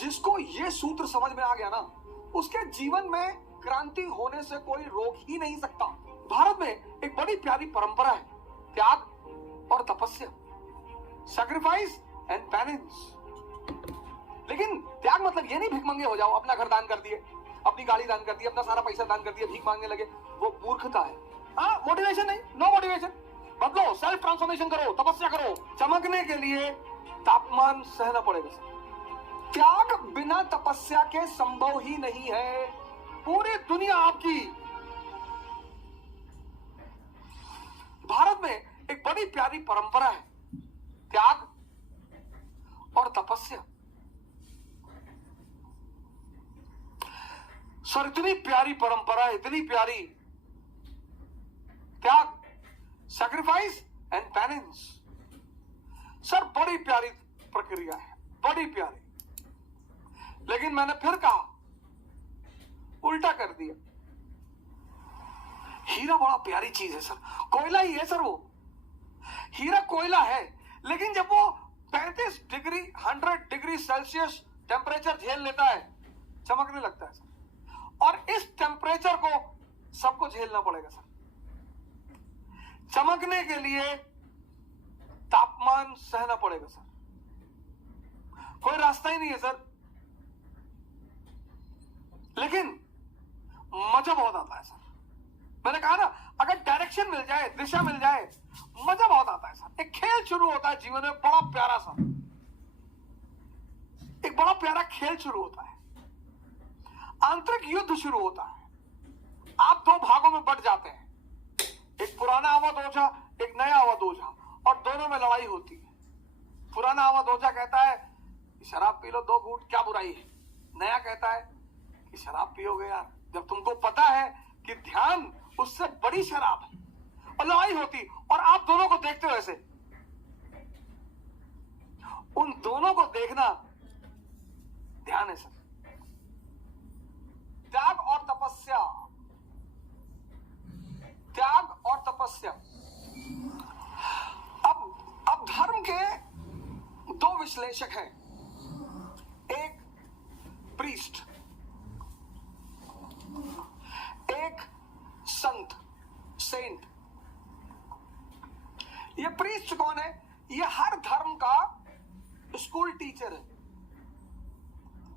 जिसको ये सूत्र समझ में आ गया ना, उसके जीवन में क्रांति होने से कोई रोक ही नहीं सकता। भारत में एक बड़ी प्यारी परंपरा है, त्याग और तपस्या, सैक्रिफाइस एंड पेनेंस। लेकिन त्याग मतलब ये नहीं भिखमंगे हो जाओ, अपना घर दान कर दिए, अपनी गाड़ी दान कर दी, अपना सारा पैसा दान कर दिया, भीख मांगने लगे, वो मूर्खता है। हाँ, मोटिवेशन नहीं, नो मोटिवेशन। बदलो, सेल्फ ट्रांसफॉर्मेशन करो, तपस्या करो। चमकने के लिए तापमान सहना पड़ेगा। त्याग बिना तपस्या के संभव ही नहीं है। पूरी दुनिया आपकी। भारत में एक बड़ी प्यारी परंपरा है, त्याग और तपस्या। सर इतनी प्यारी परंपरा है, इतनी प्यारी। त्याग, सैक्रिफाइस एंड पेनेंस। सर बड़ी प्यारी प्रक्रिया है, बड़ी प्यारी। लेकिन मैंने फिर कहा, उल्टा कर दिया। हीरा बड़ा प्यारी चीज है सर, कोयला ही है सर। वो हीरा कोयला है, लेकिन जब वो 35 डिग्री 100 डिग्री सेल्सियस टेम्परेचर झेल लेता है, चमकने लगता है सर। और इस टेम्परेचर को सबको झेलना पड़ेगा सर। चमकने के लिए तापमान सहना पड़ेगा सर, कोई रास्ता ही नहीं है सर। लेकिन मजा बहुत आता है सर। मैंने कहा ना, अगर डायरेक्शन मिल जाए, दिशा मिल जाए, मजा बहुत आता है सर। एक खेल शुरू होता है जीवन में, बड़ा प्यारा सा, एक बड़ा प्यारा खेल शुरू होता है, आंतरिक युद्ध शुरू होता है। आप दो भागों में बट जाते हैं, एक पुराना अवध ओझा, एक नया अवध ओझा, और दोनों में लड़ाई होती है। पुराना अवध ओझा कहता है कि शराब पी लो 2 घूंट, क्या बुराई है। नया कहता है कि शराब पियोगे यार, जब तुमको पता है कि ध्यान उससे बड़ी शराब है। और लड़ाई होती, और आप दोनों को देखते हो ऐसे। उन दोनों को देखना ध्यान है सर। त्याग और तपस्या, त्याग और तपस्या। अब धर्म के 2 विश्लेषक हैं, एक प्रीस्ट, एक संत, सेंट। ये प्रीस्ट कौन है? ये हर धर्म का स्कूल टीचर है,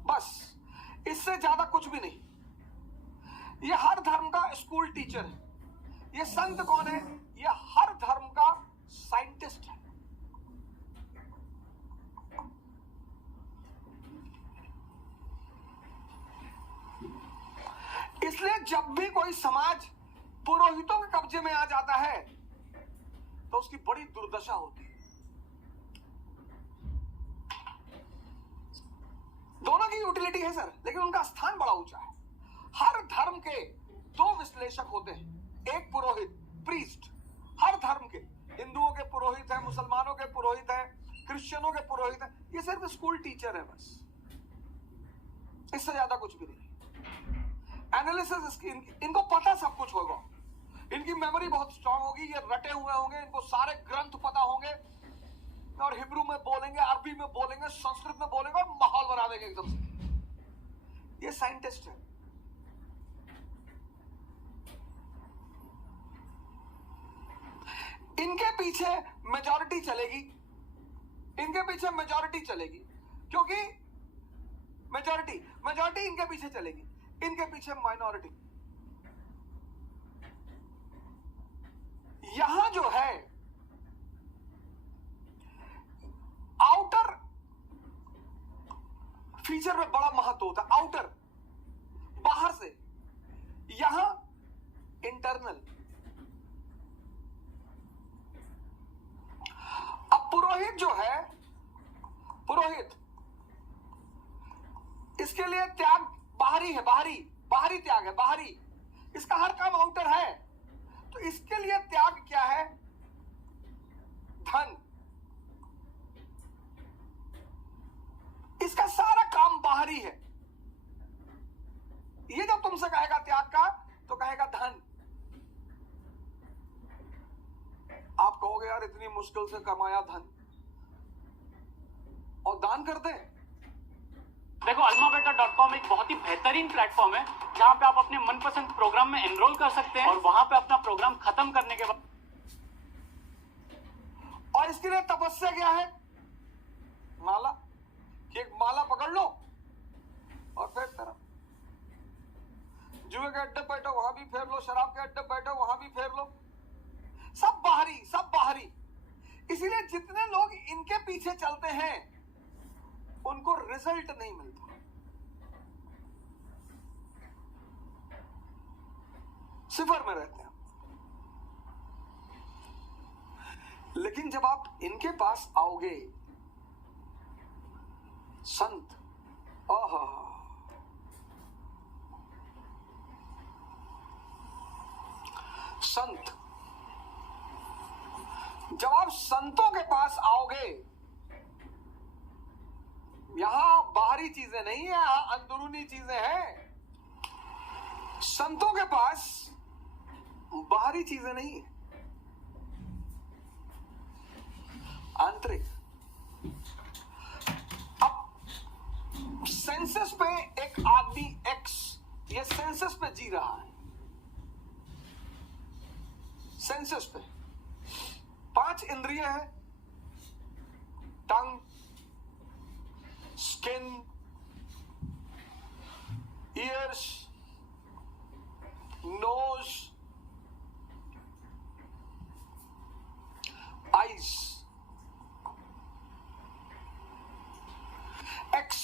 बस, इससे ज्यादा कुछ भी नहीं। ये हर धर्म का स्कूल टीचर है। ये संत कौन है? ये हर धर्म का साइंटिस्ट है। इसलिए जब भी कोई समाज पुरोहितों के कब्जे में आ जाता है तो उसकी बड़ी दुर्दशा होती है। दोनों की यूटिलिटी है सर, लेकिन उनका स्थान बड़ा ऊंचा है। हर धर्म के 2 विश्लेषक होते हैं, एक पुरोहित, प्रीस्ट। हर धर्म के, हिंदुओं के पुरोहित है, मुसलमानों के पुरोहित है, क्रिश्चियनों के पुरोहित है। ये सिर्फ स्कूल टीचर है बस, इससे ज्यादा कुछ भी नहीं। एनालिसिस इनको पता सब कुछ होगा, इनकी मेमोरी बहुत स्ट्रांग होगी, ये रटे हुए होंगे, इनको सारे ग्रंथ पता होंगे, और हिब्रू में बोलेंगे, अरबी में बोलेंगे, संस्कृत में बोलेंगे, और माहौल बना देंगे एकदम से। ये साइंटिस्ट है। इनके पीछे मेजॉरिटी चलेगी, इनके पीछे मेजॉरिटी चलेगी, क्योंकि मेजॉरिटी इनके पीछे चलेगी, इनके पीछे माइनॉरिटी। यहां जो है आउटर फीचर में बड़ा महत्व होता है, आउटर, बाहर से, यहां इंटरनल। अब पुरोहित जो है, पुरोहित, इसके लिए त्याग बाहरी है, बाहरी त्याग है, बाहरी। इसका हर काम आउटर है, तो इसके लिए त्याग क्या है? धन। इसका सारा काम बाहरी है। ये जब तुमसे कहेगा त्याग का, तो कहेगा धन। आप कहोगे यार इतनी मुश्किल से कमाया धन, और दान कर दे, देखो, almabeta.com एक बहुत ही बेहतरीन प्लेटफॉर्म है जहां पे आप अपने मनपसंद प्रोग्राम में एनरोल कर सकते हैं और वहां पे अपना प्रोग्राम खत्म करने के बाद, और इसके लिए तपस्या क्या है? माला, कि एक माला पकड़ लो और फेर तरफ जुए के अड्डे बैठो वहां भी फेर लो, शराब के अड्डे बैठो वहां भी फेर लो, सब बाहरी, सब बाहरी। इसीलिए जितने लोग इनके पीछे चलते हैं उनको रिजल्ट नहीं मिलता। सिफर में रहते हैं। लेकिन जब आप इनके पास आओगे, संत, आहा, संत, जब आप संतों के पास आओगे, यहां बाहरी चीजें नहीं है, यहां अंदरूनी चीजें हैं। संतों के पास बाहरी चीजें नहीं है, आंतरिक। अब सेंसस पे एक आदमी एक्स, ये सेंसस पे जी रहा है। सेंसस पे 5 इंद्रियां हैं, tongue, skin, ears, nose, eyes, एक्स।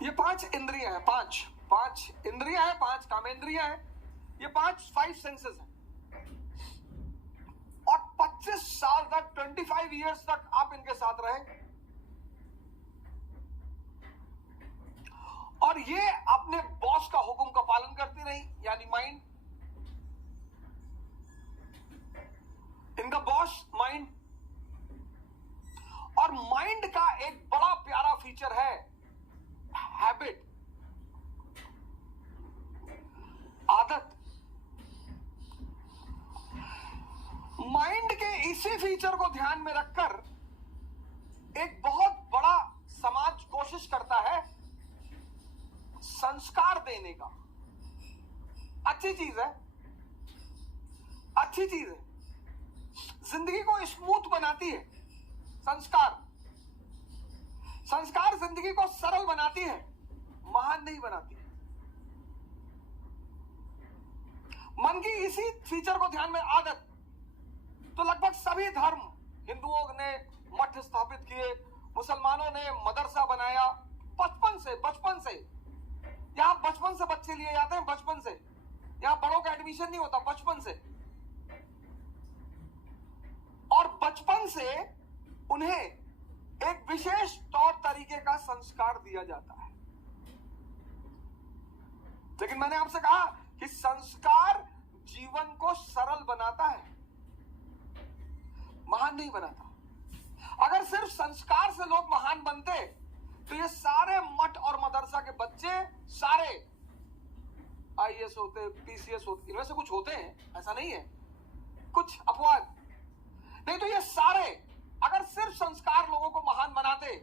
ये 5 इंद्रियां हैं, 5 इंद्रियां हैं, 5 कामेंद्रियां हैं। ये 5 सेंसेस हैं। और 25 साल तक, 25 इयर्स तक आप इनके साथ रहे और ये अपने बॉस का हुक्म का पालन करती रही, यानी माइंड, इनका बॉस माइंड। और माइंड का एक बड़ा प्यारा फीचर है हैबिट, आदत। माइंड के इसी फीचर को ध्यान में रखकर एक बहुत बड़ा समाज कोशिश करता है संस्कार देने का। अच्छी चीज है, अच्छी चीज है, जिंदगी को स्मूथ बनाती है। संस्कार, संस्कार जिंदगी को सरल बनाती है, महान नहीं बनाती। मन की इसी फीचर को ध्यान में, आदत। तो लगभग सभी धर्म, हिंदुओं ने मठ स्थापित किए, मुसलमानों ने मदरसा बनाया। बचपन से यहां बचपन से बच्चे लिए जाते हैं, बचपन से। यहां बड़ों का एडमिशन नहीं होता, बचपन से। और बचपन से उन्हें एक विशेष तौर तरीके का संस्कार दिया जाता है। लेकिन मैंने आपसे कहा कि संस्कार जीवन को सरल बनाता है, महान नहीं बनाता। अगर सिर्फ संस्कार से लोग महान बनते तो ये सारे मठ और मदरसा के बच्चे सारे आईएएस होते, पीसीएस होते। इनमें से कुछ होते हैं, ऐसा नहीं है, कुछ अपवाद। नहीं तो ये सारे अगर सिर्फ संस्कार लोगों को महान बनाते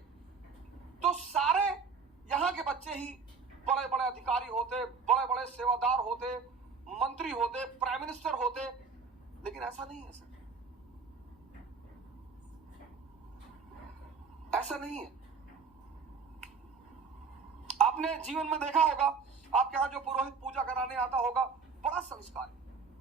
तो सारे यहां के बच्चे ही बड़े बड़े अधिकारी होते, बड़े बड़े सेवादार होते, मंत्री होते, प्राइम मिनिस्टर होते। लेकिन ऐसा नहीं है सर, ऐसा नहीं है। आपने जीवन में देखा होगा, आपके यहां जो पुरोहित पूजा कराने आता होगा, बड़ा संस्कार,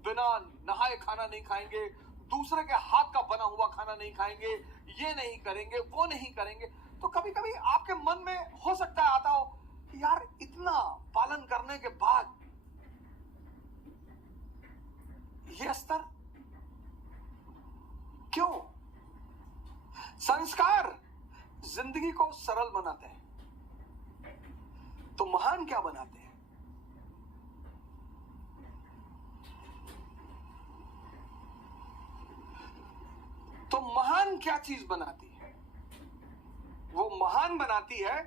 बिना नहाए खाना नहीं खाएंगे, दूसरे के हाथ का बना हुआ खाना नहीं खाएंगे, ये नहीं करेंगे, वो नहीं करेंगे। तो कभी कभी आपके मन में हो सकता है आता हो कि यार इतना पालन करने के बाद ये स्तर क्यों? संस्कार जिंदगी को सरल बनाते हैं, तो महान क्या बनाते हैं? तो महान क्या चीज बनाती है? वो महान बनाती है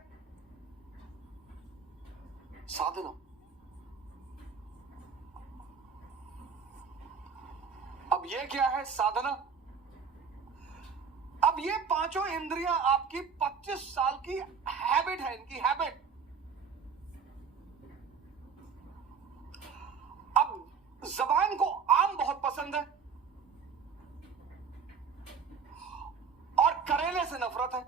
साधना। अब ये क्या है? साधना। अब ये पांचों इंद्रियां आपकी 25 साल की हैबिट है, इनकी हैबिट। अब जबान को आम बहुत पसंद है और करेले से नफरत है।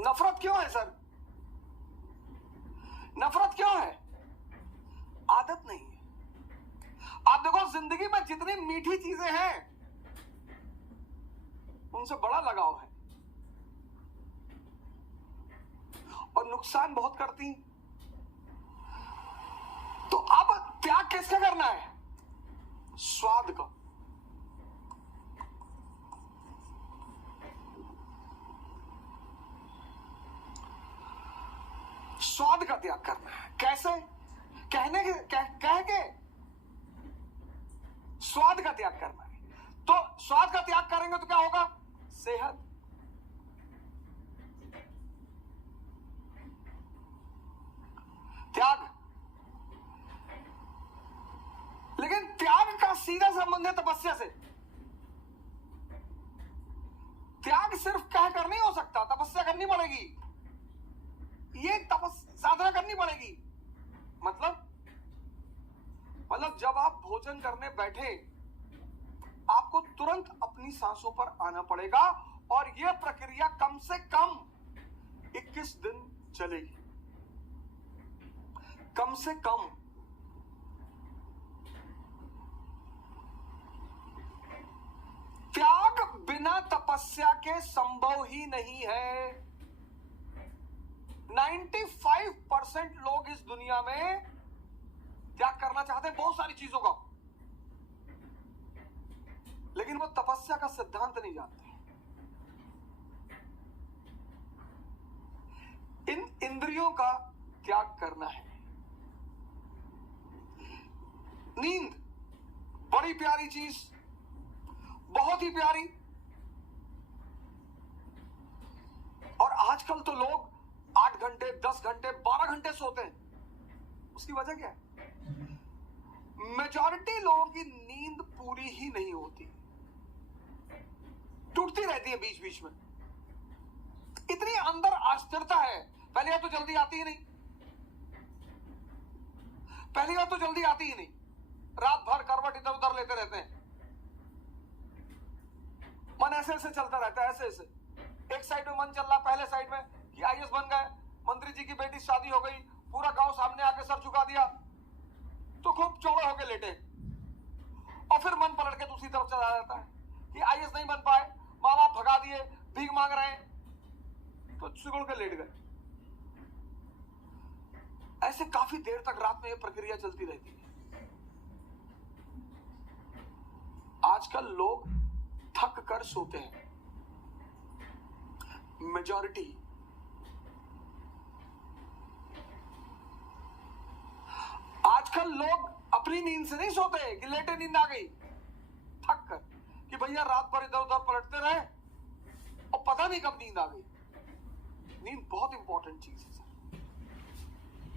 नफरत क्यों है सर? नफरत क्यों है? आदत नहीं है। आप देखो, जिंदगी में जितनी मीठी चीजें हैं उनसे बड़ा लगाव है और नुकसान बहुत करती हैं। तो अब त्याग किसका करना है? स्वाद का। स्वाद का त्याग करना है। कैसे? कह के स्वाद का त्याग करना है। तो स्वाद का त्याग करेंगे तो क्या होगा? सेहत। त्याग। लेकिन त्याग का सीधा संबंध है तपस्या से। त्याग सिर्फ कह कर नहीं हो सकता, तपस्या करनी पड़ेगी। ये साधना करनी पड़ेगी। मतलब जब आप भोजन करने बैठे, आपको तुरंत अपनी सांसों पर आना पड़ेगा और यह प्रक्रिया कम से कम 21 दिन चलेगी। कम से कम। त्याग बिना तपस्या के संभव ही नहीं है। 95% लोग इस दुनिया में त्याग करना चाहते हैं बहुत सारी चीजों का, लेकिन वो तपस्या का सिद्धांत नहीं जानते। इन इंद्रियों का त्याग करना है। नींद बड़ी प्यारी चीज, बहुत ही प्यारी। और आजकल तो लोग 8 घंटे, 10 घंटे, 12 घंटे सोते हैं। उसकी वजह क्या है? मेजॉरिटी लोगों की नींद पूरी ही नहीं होती, टूटती रहती है बीच बीच में। इतनी अंदर अस्थिरता है। पहली बात तो जल्दी आती ही नहीं। पहली बात तो जल्दी आती ही नहीं। रात भर करवट इधर उधर लेते रहते हैं। मन ऐसे ऐसे चलता रहता है, ऐसे ऐसे। एक साइड में मन चल रहा, पहले साइड में कि आईएएस बन गए, मंत्री जी की बेटी शादी हो गई, पूरा गांव सामने आके सर झुका दिया, तो खूब चौड़े होके लेटे। और फिर मन पलट के दूसरी तरफ चला जाता है कि आईएएस नहीं बन पाए, माँ बाप भगा दिए, भीख मांग रहे हैं, तो सिकुड़ के लेट गए। ऐसे काफी देर तक रात में यह प्रक्रिया चलती रहती है। आजकल लोग थक कर सोते हैं, मेजॉरिटी। आजकल लोग अपनी नींद से नहीं सोते कि लेटे नींद आ गई, थक कर कि भैया रात भर इधर उधर पलटते रहे और पता नहीं कब नींद आ गई। नींद बहुत इंपॉर्टेंट चीज है सर।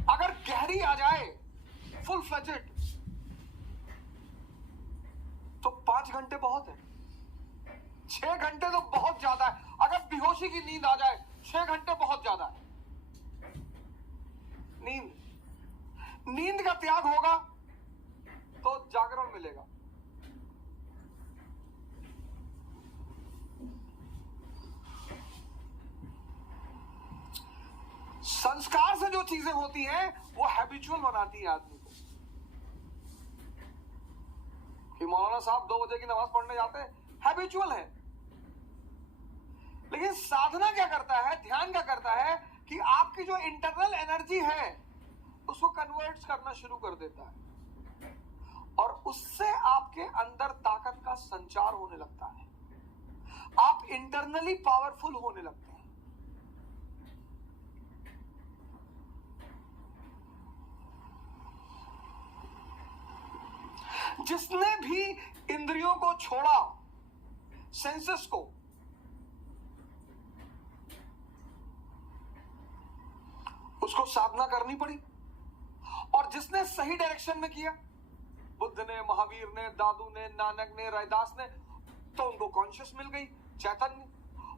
अगर गहरी आ जाए, फुल फ्लेजेड, तो 5 घंटे बहुत है। 6 घंटे तो बहुत ज्यादा है। अगर बेहोशी की नींद आ जाए, 6 घंटे बहुत ज्यादा है। नींद का त्याग होगा तो जागरण मिलेगा। संस्कार से जो चीजें होती हैं वो हैबिचुअल बनाती है आदमी को। कि मौलाना साहब 2 बजे की नमाज पढ़ने जाते हैं, हैबिचुअल है। लेकिन साधना क्या करता है, ध्यान क्या करता है कि आपकी जो इंटरनल एनर्जी है उसको कन्वर्ट करना शुरू कर देता है और उससे आपके अंदर ताकत का संचार होने लगता है। आप इंटरनली पावरफुल होने लगते हैं। जिसने भी इंद्रियों को छोड़ा, सेंसेस को, उसको साधना करनी पड़ी। और जिसने सही डायरेक्शन में किया, बुद्ध ने, महावीर ने, दादू ने, नानक ने, रैदास ने, तो उनको कॉन्शियस मिल गई, चैतन्य।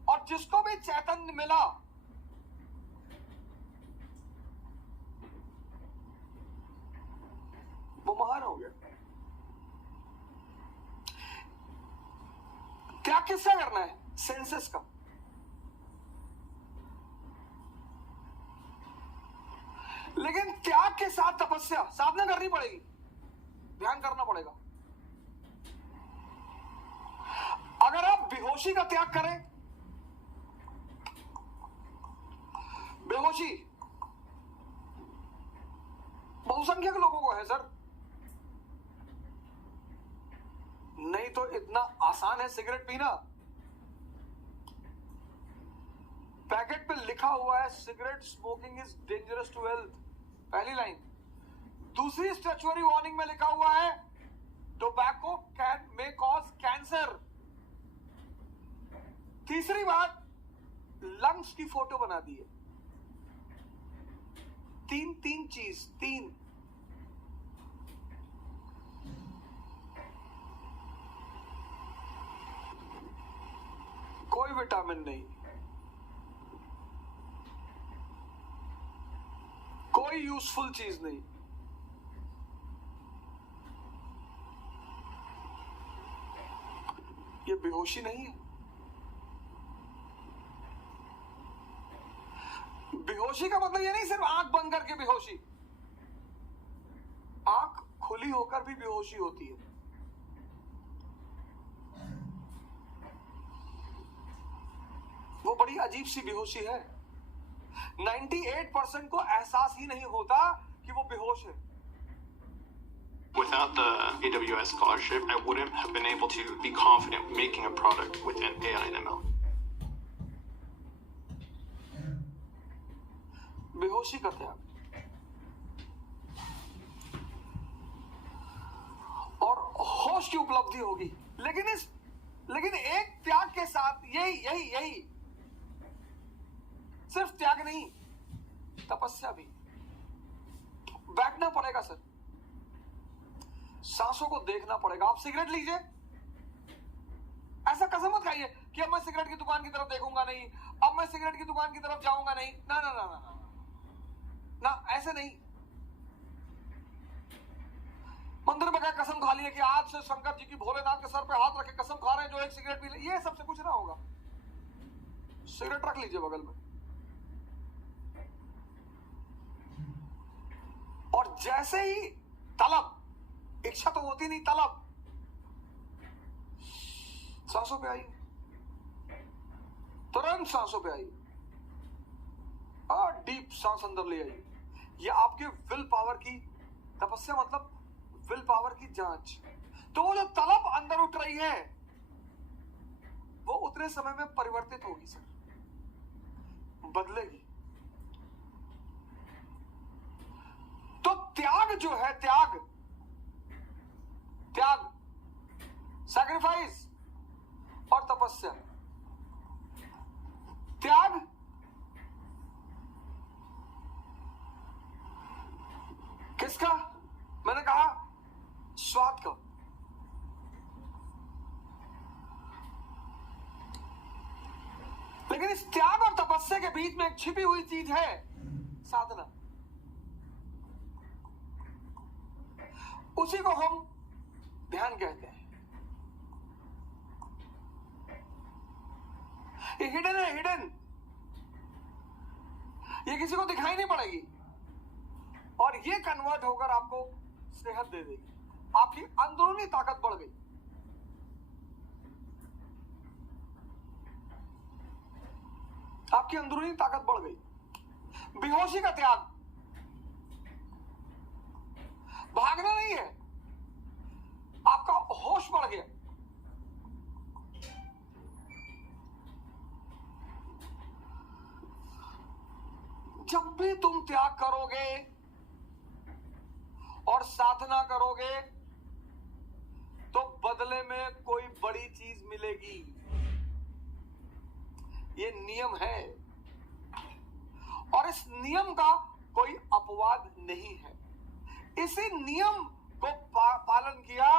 और जिसको भी चैतन्य मिला वो महान हो गया। त्याग किससे करना है? सेंसेस का। लेकिन त्याग के साथ तपस्या, साधना करनी पड़ेगी, ध्यान करना पड़ेगा। अगर आप बेहोशी का त्याग करें, बेहोशी बहुसंख्यक लोगों को है सर, नहीं तो इतना आसान है सिगरेट पीना। पैकेट पे लिखा हुआ है cigarette smoking is dangerous to health, पहली लाइन। दूसरी स्टैच्यूटरी वार्निंग में लिखा हुआ है tobacco can may cause cancer. तीसरी बात, लंग्स की फोटो बना दी है। तीन चीज, तीन। कोई विटामिन नहीं, कोई यूजफुल चीज नहीं। ये बेहोशी नहीं है। बेहोशी का मतलब ये नहीं सिर्फ आंख बंद करके बेहोशी, आंख खुली होकर भी बेहोशी होती है। वो बड़ी अजीब सी बेहोशी है। 98% को एहसास ही नहीं होता कि वो बेहोश है। Without the AWS scholarship, I wouldn't have been able to be confident making a product within AI and ML. बेहोशी का त्याग, और होश की उपलब्धि होगी। लेकिन एक त्याग के साथ यही सिर्फ त्याग नहीं, तपस्या भी। बैठना पड़ेगा सर, सांसों को देखना पड़ेगा। आप सिगरेट लीजिए, ऐसा कसम मत खाइए कि अब मैं सिगरेट की दुकान की तरफ देखूंगा नहीं, अब मैं सिगरेट की दुकान की तरफ जाऊंगा नहीं। ना ना ना ना ना ना, ऐसे नहीं। मंदिर में क्या कसम खा लिए कि आज से शंकर जी की भोलेनाथ के सर पे हाथ रखे कसम खा रहे हैं जो एक सिगरेट पी ले, ये सबसे कुछ ना होगा। सिगरेट रख लीजिए बगल में, और जैसे ही तलब, इच्छा तो होती नहीं, तलब, सांसों पे आई, तुरंत सांसों पे आई, और डीप सांस अंदर ले आई। ये आपके विल पावर की तपस्या, मतलब विल पावर की जांच। तो वो जो तलब अंदर उठ रही है वो उतने समय में परिवर्तित होगी सर, बदलेगी। तो त्याग जो है, त्याग सैक्रिफाइस और तपस्या। त्याग किसका? मैंने कहा स्वाद का। लेकिन इस त्याग और तपस्या के बीच में एक छिपी हुई चीज है, साधना। उसी को हम ध्यान कहते हैं। ये हिडन है, हिडन। ये किसी को दिखाई नहीं पड़ेगी, और ये कन्वर्ट होकर आपको सेहत दे देगी। आपकी अंदरूनी ताकत बढ़ गई। आपकी अंदरूनी ताकत बढ़ गई। बेहोशी का त्याग, भागना नहीं है, आपका होश बढ़ गया। जब भी तुम त्याग करोगे और साधना करोगे तो बदले में कोई बड़ी चीज मिलेगी। ये नियम है, और इस नियम का कोई अपवाद नहीं है। इसी नियम को पालन किया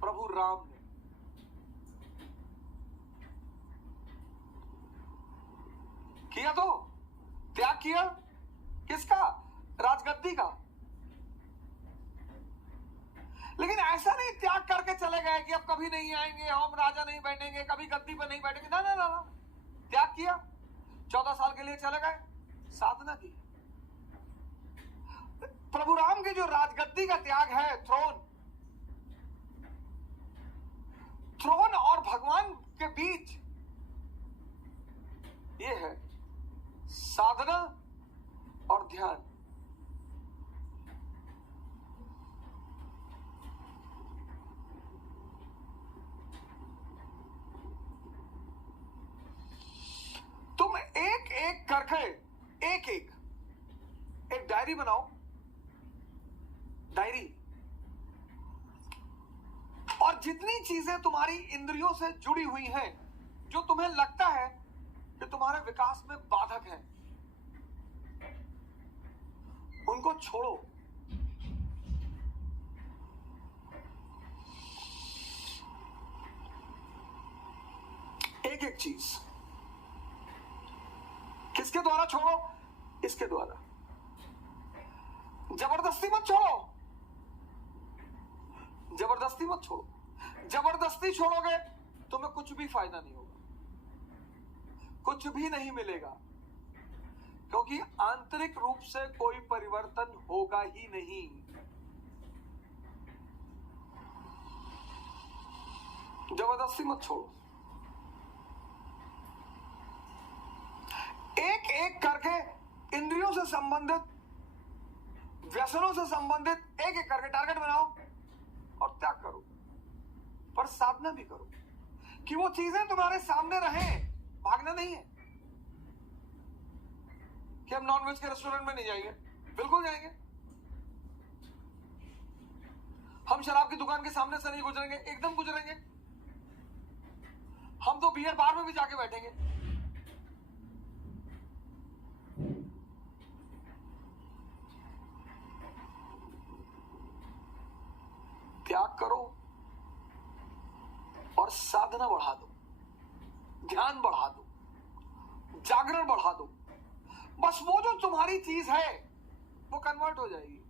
प्रभु राम ने। किया तो त्याग किया किसका? राजगद्दी का। लेकिन ऐसा नहीं त्याग करके चले गए कि अब कभी नहीं आएंगे, हम राजा नहीं बैठेंगे, कभी गद्दी पर नहीं बैठेंगे। ना ना ना ना, त्याग किया। 14 साल के लिए चले गए, साधना की। प्रभु राम की जो राजगद्दी का त्याग है, थ्रोन और भगवान के बीच ये है साधना और ध्यान। तुम एक एक करके एक डायरी बनाओ, डायरी, और जितनी चीजें तुम्हारी इंद्रियों से जुड़ी हुई हैं, जो तुम्हें लगता है कि तुम्हारे विकास में बाधक है, उनको छोड़ो। एक एक चीज किसके द्वारा छोड़ो? इसके द्वारा। जबरदस्ती मत छोड़ो, जबरदस्ती मत छोड़ो। जबरदस्ती छोड़ोगे तुम्हें कुछ भी फायदा नहीं होगा, कुछ भी नहीं मिलेगा, क्योंकि आंतरिक रूप से कोई परिवर्तन होगा ही नहीं। जबरदस्ती मत छोड़ो। एक एक करके इंद्रियों से संबंधित, व्यसनों से संबंधित एक एक करके टारगेट बनाओ और त्याग करो। पर साधना भी करो कि वो चीजें तुम्हारे सामने रहें। भागना नहीं है कि हम नॉनवेज के रेस्टोरेंट में नहीं जाएंगे, बिल्कुल जाएंगे। हम शराब की दुकान के सामने से नहीं गुजरेंगे, एकदम गुजरेंगे। हम तो बियर बार में भी जाके बैठेंगे। त्याग करो और साधना बढ़ा दो, ध्यान बढ़ा दो, जागरण बढ़ा दो। बस वो जो तुम्हारी चीज है वो कन्वर्ट हो जाएगी,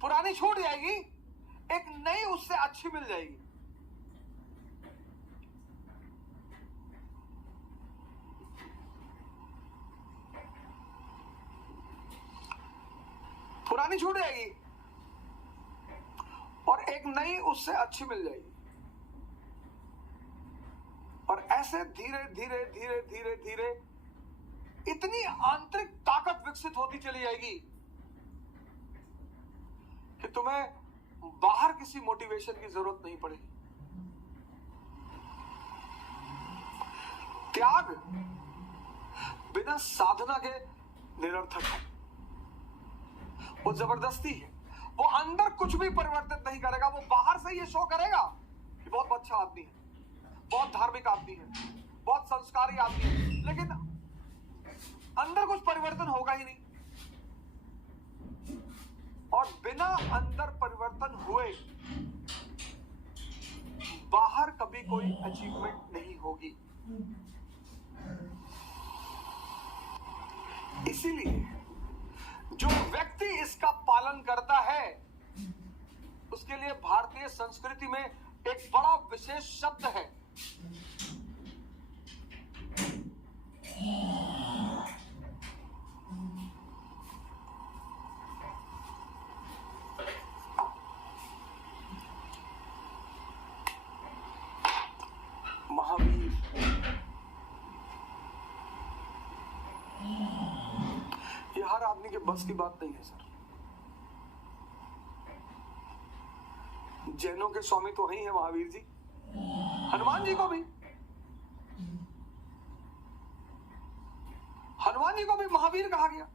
पुरानी छूट जाएगी, एक नई उससे अच्छी मिल जाएगी। पुरानी छूट जाएगी और एक नई उससे अच्छी मिल जाएगी। और ऐसे धीरे धीरे धीरे धीरे धीरे इतनी आंतरिक ताकत विकसित होती चली जाएगी कि तुम्हें बाहर किसी मोटिवेशन की जरूरत नहीं पड़ेगी। त्याग बिना साधना के निरर्थक है, वो जबरदस्ती है। वो अंदर कुछ भी परिवर्तित नहीं करेगा। वो बाहर से ये शो करेगा कि बहुत अच्छा आदमी है, बहुत धार्मिक आदमी है, बहुत संस्कारी आदमी है, लेकिन अंदर कुछ परिवर्तन होगा ही नहीं। और बिना अंदर परिवर्तन हुए बाहर कभी कोई अचीवमेंट नहीं होगी। इसीलिए जो व्यक्ति इसका पालन करता है उसके लिए भारतीय संस्कृति में एक बड़ा विशेष शब्द है, महावीर। ये हर आदमी के बस की बात नहीं है सर। जैनों के स्वामी तो वही है महावीर जी, हनुमान जी को भी, हनुमान जी को भी महावीर कहा गया।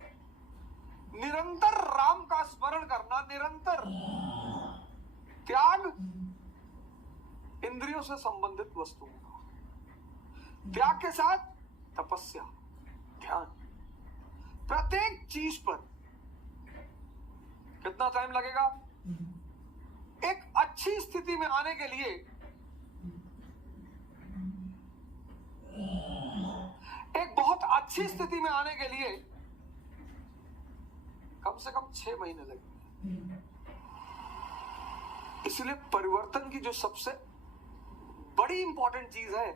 निरंतर राम का स्मरण करना, निरंतर त्याग इंद्रियों से संबंधित वस्तुओं का, त्याग के साथ तपस्या, ध्यान, प्रत्येक चीज पर कि कितना टाइम लगेगा? एक अच्छी स्थिति में आने के लिए एक बहुत अच्छी स्थिति में आने के लिए कम से कम 6 महीने लगेंगे। इसलिए परिवर्तन की जो सबसे बड़ी इंपॉर्टेंट चीज है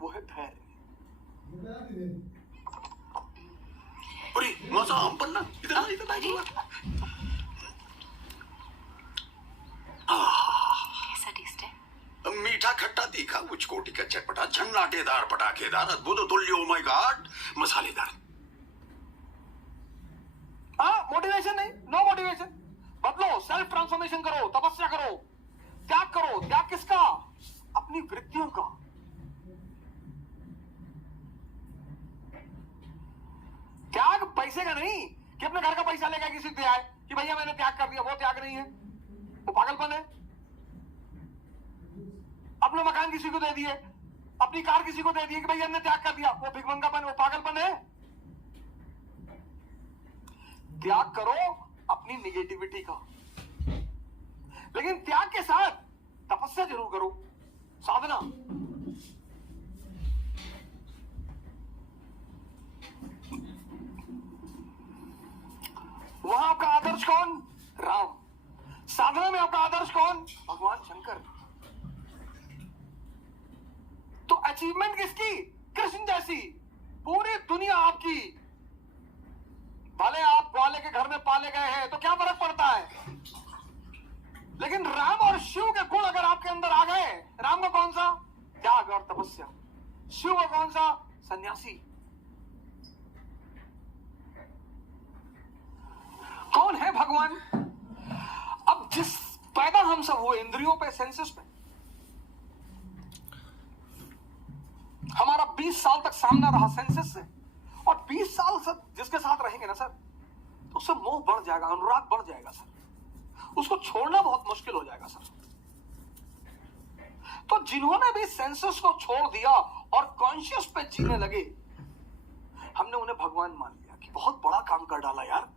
वो है धैर्य। अरे मजा हम पर ना इधर इधर कैसा टेस्ट है? मीठा खट्टा तीखा उचकोटी का चटपटा झन्नाटेदार पटाखेदार अद्भुत तुल्य ओ माय गॉड मसालेदार। मोटिवेशन नहीं, नो मोटिवेशन। बदलो, सेल्फ ट्रांसफॉर्मेशन करो, तपस्या करो, त्याग करो। त्याग किसका? अपनी वृत्तियों का। त्याग पैसे का नहीं कि अपने घर का पैसा लेकर किसी दे आए कि भैया मैंने त्याग कर दिया। वो त्याग नहीं है, वो पागलपन है। अपना मकान किसी को दे दिए, अपनी कार किसी को दे दिए कि भैया हमने त्याग कर दिया। वो भिखमंगापन, वो पागलपन है। त्याग करो अपनी निगेटिविटी का, लेकिन त्याग के साथ तपस्या जरूर करो, साधना। वहां आपका आदर्श कौन? राम। साधना में आपका आदर्श कौन? भगवान शंकर। तो अचीवमेंट किसकी? कृष्ण जैसी। पूरी दुनिया आपकी। भले आप ग्वाले के घर में पाले गए हैं तो क्या फर्क पड़ता है, लेकिन राम और शिव के गुण अगर आपके अंदर आ गए, राम का कौन सा? त्याग और तपस्या। शिव का कौन सा? सन्यासी। कौन है भगवान? अब जिस पैदा हम सब हुए इंद्रियों पे, सेंसेस पे, हमारा 20 साल तक सामना रहा सेंसेस से, और 20 साल से जिसके साथ रहेंगे ना सर, तो उससे मोह बढ़ जाएगा, अनुराग बढ़ जाएगा सर। उसको छोड़ना बहुत मुश्किल हो जाएगा सर। तो जिन्होंने भी सेंसेस को छोड़ दिया और कॉन्शियस पे जीने लगे, हमने उन्हें भगवान मान लिया कि बहुत बड़ा काम कर डाला यार।